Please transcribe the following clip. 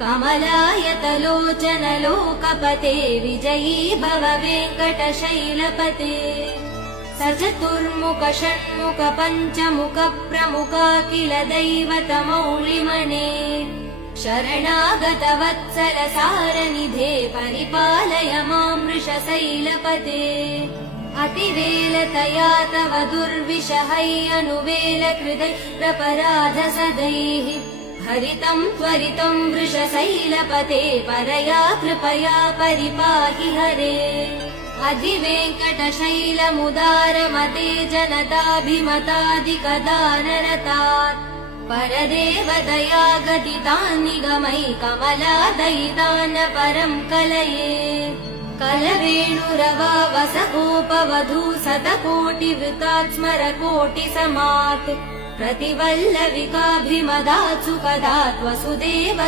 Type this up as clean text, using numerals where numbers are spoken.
कमलायतलोचन लोकपते विजयी भव वेङ्कटशैलपते स चतुर्मुख षण्मुख पञ्चमुख प्रमुखाखिल दैवतमौलिमने शरणागत वत्सल सारनिधे परिपालय मां वृषशैलपते अतिवेलतया तव दुर्विषहै अनुवेल कृदै प्रपराध सदैः हरितं त्वरितं वृषशैलपते परया कृपया परिपाहि हरे अधिवेङ्कटशैलमुदारमते जनताभिमतादिकदानरतात् परदेव दया गदितान् निगमै कमलादयितान् परं कलये कलवेणुरवा वसगोपवधू शतकोटिवृतात् स्मरकोटिसमात् प्रतिवल्लविकाभिमदात् सुखदात् वसुदेव